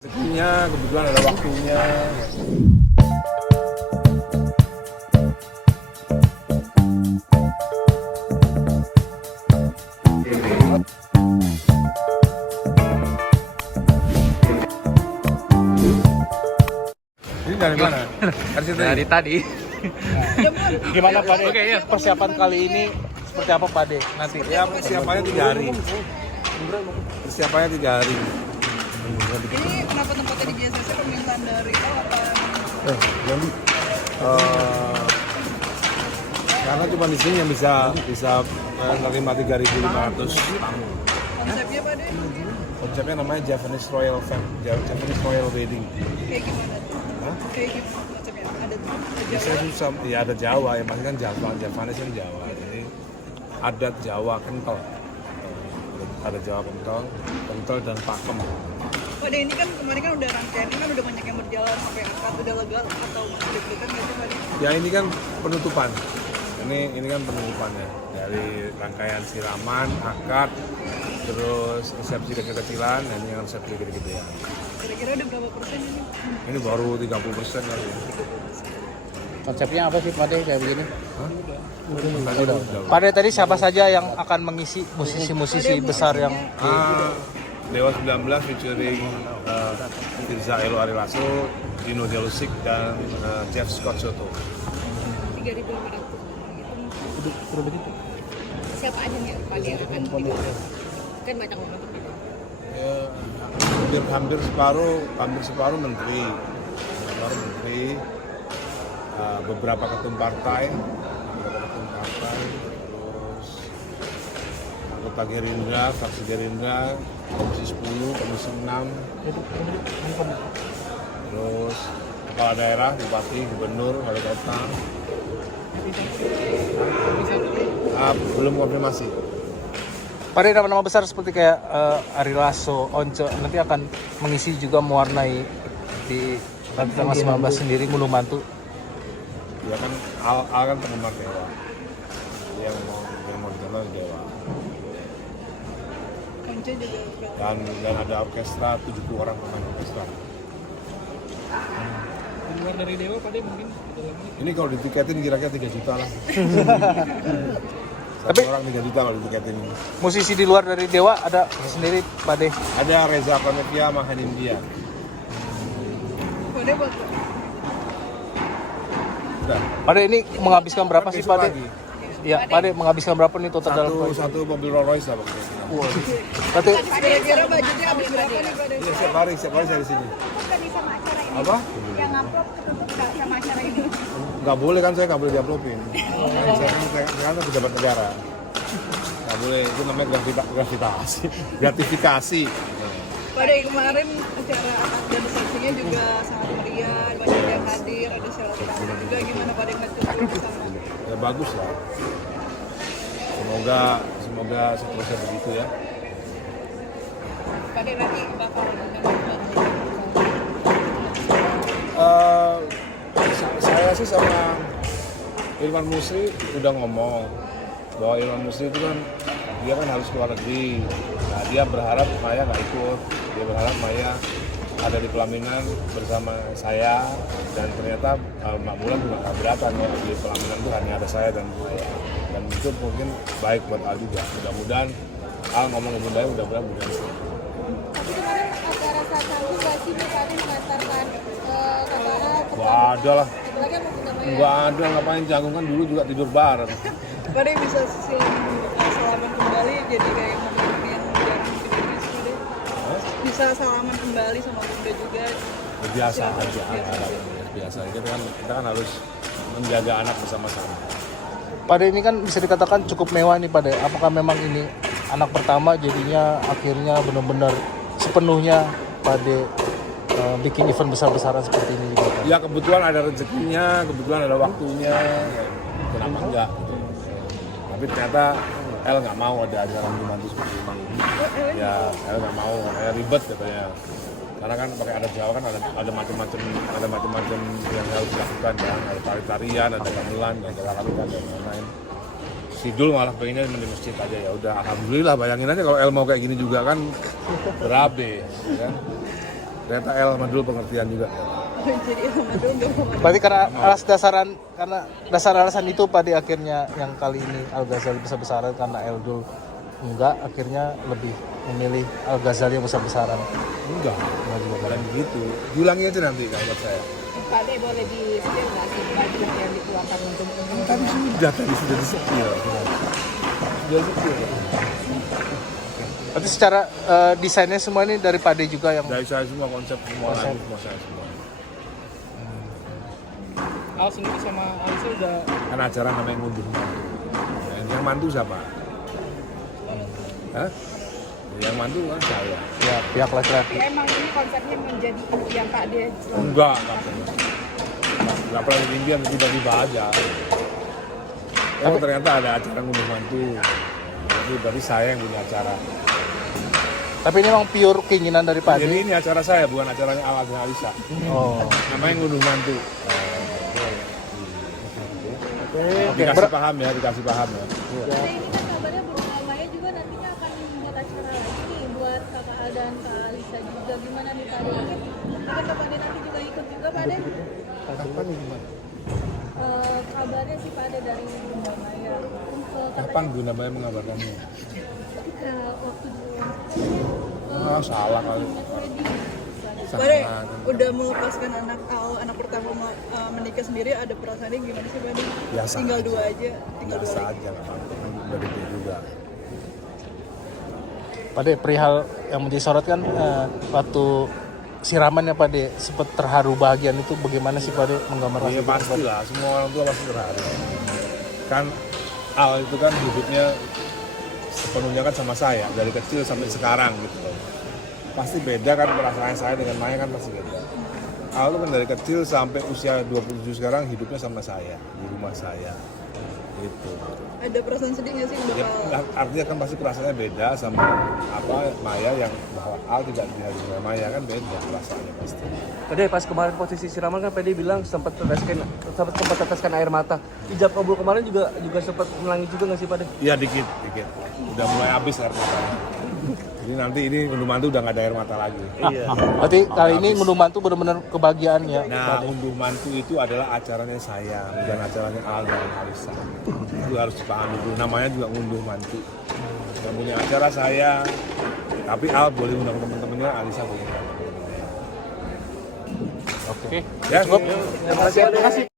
Rezekinya kebetulan ada waktunya. Ini dari mana? Dari tadi. Gimana Pak De? Oke, ya. Persiapan kali ini seperti apa Pak De? Nanti Ya persiapannya 3 hari. Persiapannya 3 hari. Ini kenapa tempatnya di GSS permintaan dari lo apa? Jadi karena cuma di sini yang bisa menerima 3.500 tamu. Konsepnya Pak De? Konsepnya namanya Japanese Royal Wedding. Kayak gimana? Hah? Kayak gimana konsepnya? Ada Bisa Jawa? susah, ya ada Jawa ya, pasti kan Javanese kan Jawa. Jadi adat Jawa kental. Ada Jawa kental dan pakem. Pak De, ini kan kemarin kan udah rangkaian, ini kan udah banyak yang berjalan sampai akad, udah lega atau masih deg-degan nggak sih Pak De? Ya ini kan penutupan. Ini kan penutupannya dari rangkaian siraman, akad, terus resepsi kecil-kecilan, dan ini yang resepsi gede-gedean. Kira-kira udah berapa persen ini? Ini baru 30% kali ya. konsepnya apa sih Pak De kayak begini? Hah? Udah. Pak De tadi siapa saja yang akan mengisi musisi-musisi besar yang Dewa 19 featuring Tirza Elo Arilaso, Dino Delusik, dan Jeff Scott Soto. 3.500. Siapa aja nih Pak De yang akan diundang? Kan banyak banget. Ya, hampir separuh menteri, beberapa ketum partai, terus anggota Gerindra, fraksi Gerindra, Komisi 10, Komisi 6, terus kepala daerah, bupati, gubernur, wali kota. Belum konfirmasi. Pak De nama-nama besar seperti kayak Ari Lasso, Once nanti akan mengisi juga mewarnai di nanti tanggal 19 sendiri ngunduh mantu. Ya kan Al kan penggemar Dewa, yang mau dikenal Dewa. Konco juga berapa? Dan ada orkestra, 70 orang pemain orkestra. Di luar dari Dewa, Pak De mungkin Ini kalau ditiketin kira-kira 3 juta lah. Tapi- Satu orang 3 juta kalau ditiketin. Musisi di luar dari Dewa ada sendiri Pak De. Ada Reza Pranevia sama Hanindya. Pak De buat apa? Udah. Pak De ini menghabiskan berapa sih Besok Pak De? lagi. Ya Pak De menghabiskan berapa nih total dalam Satu mobil Rolls Royce lah pokoknya. Berarti Kira-kira budgetnya habis berapa nih Pak De? Iya, setiap hari saya di sini. Tadi sama acara ini Apa? yang upload ketutup nggak sama acara ini? Nggak boleh kan, saya nggak boleh diaplopin. Saya kan pejabat negara. Nggak boleh, itu namanya gratifikasi. Pak De, kemarin acara akad dan resepsinya juga sangat meriah, banyak yang hadir, ada silaturahmi juga. Gimana Pak De ngeliat itu sama? Ya bagus lah. Semoga seterusnya begitu ya. Pak De nanti bakal Saya sih sama Irfan Musri udah ngomong bahwa Irfan Musri itu kan dia kan harus keluar negeri. Nah, dia berharap Maya nggak ikut. Dia berharap Maya ada di pelaminan bersama saya, dan ternyata Mbak Mulan juga nggak keberatan ya, di pelaminan itu hanya ada saya dan Maya. Dan itu mungkin baik buat Al juga. Mudah-mudahan Al ngomong ke Bunda, mudah-mudahan Bunda ikut. Tapi kemarin ada rasa canggung nggak sih nih tadi mengantarkan kakak Nggak ada lah. apalagi yang mau kita bayar? Nggak ada, ngapain jagung kan dulu juga tidur bareng. Pak De bisa salaman kembali jadi kayak momen yang jarang di Indonesia Pak De. Bisa salaman kembali sama Bunda juga. Biasa aja, biasa. Kita kan harus menjaga anak bersama-sama. Pak De ini kan bisa dikatakan cukup mewah nih Pak De. Apakah memang ini anak pertama jadinya akhirnya benar-benar sepenuhnya Pak De bikin event besar-besaran seperti ini juga Pak? Ya kebetulan ada rezekinya, kebetulan ada waktunya, kenapa enggak? Gitu. Tapi ternyata El nggak mau ada acara mantu seperti ini. Ya El nggak mau, katanya ribet katanya. Karena kan pakai adat Jawa kan ada macam-macam yang harus dilakukan ya. Ada tari-tarian, ada gamelan, ada karawitan dan lain-lain. Sidul malah pengennya di masjid aja, ya udah alhamdulillah. Bayangin aja kalau El mau kayak gini juga kan berabe ya kan. Ternyata El sama Dul pengertian juga. Jadi sama dulu nggak mau. Berarti karena dasar alasan itu pada akhirnya yang kali ini Al Ghazali besar-besaran karena Eldul enggak, akhirnya lebih memilih Al Ghazali yang besar-besaran. Enggak bukan begitu. Diulangi aja nanti kalau buat saya. Pak De boleh di-spill nggak sih budget yang dikeluarkan untuk ini? Tadi sudah di-spill. Sudah di-spill. Berarti secara desainnya semua ini dari Pak De juga yang Dari saya semua konsep semua lagu semua saya semua. Al sendiri sama Alisa udah Kan acara namanya ngunduh mantu. Yang mantu siapa? Hah? Yang mantu kan saya. ya pihak laki-laki. Tapi emang ini konsepnya menjadi impian Pak De. Enggak. Enggak pernah impian, tiba-tiba aja. Oh ternyata ada acara ngunduh mantu. Jadi berarti saya yang punya acara. Tapi ini memang pure keinginan dari Pak Jadi De. ini acara saya, bukan acaranya Al dan Alisa. Oh. Namanya ngunduh mantu. Oke. Dikasih paham ya, dikasih paham ya. Nah, ini kan kabarnya Bruno Maya juga nantinya akan membuat acara lagi nih buat Kakak Al dan Kak Alisa juga. Gimana nih Pak De? Mungkin Kak Pak De nanti juga ikut juga Pak De? Kapan nih gimana? Kabarnya sih Pak De dari Bruno Maya. Kapan Guna Maya mengabarkannya? Waktu dulu. Oh, salah kali. Pade udah melepaskan anak pertama menikah sendiri, ada perasaannya gimana sih Pade? Biasa Tinggal aja. dua aja, tinggal dua Biasa lagi. aja nggak apa-apa. Kan udah gede juga. Pak De, perihal yang menjadi sorot kan waktu siramannya Pak De sempat terharu bahagian itu bagaimana sih Pak De menggambarkan Iya itu? pasti lah, semua orang tua pasti terharu. Kan Al itu kan hidupnya sepenuhnya kan sama saya dari kecil sampai sekarang gitu loh. Pasti beda kan perasaan saya dengan Maya kan pasti beda. Al itu kan dari kecil sampai usia 27 sekarang hidupnya sama saya di rumah saya. Gitu. Ada perasaan sedih nggak sih Ya, bakal artinya kan pasti perasaannya beda sama Maya yang bahwa Al tidak tinggal di rumah Maya kan beda perasaannya pasti. Pede pas kemarin posisi siraman kan Pede bilang sempat teteskan air mata. Ijab kabul kemarin juga sempat menangis juga nggak sih Pede? Iya dikit. Udah mulai habis air matanya. Jadi nanti ini unduh mantu udah nggak ada air mata lagi. Iya. Berarti kali ini ngunduh mantu benar-benar kebahagiaan ya. Nah, unduh mantu itu adalah acaranya saya, bukan acaranya Al dan Alisa. Itu harus dipahami dulu. Namanya juga ngunduh mantu. Yang punya acara saya, tapi Al boleh undang teman-temannya, Alisa boleh undang teman-temannya. Oke. Ya, Cukup. terima kasih. Terima kasih.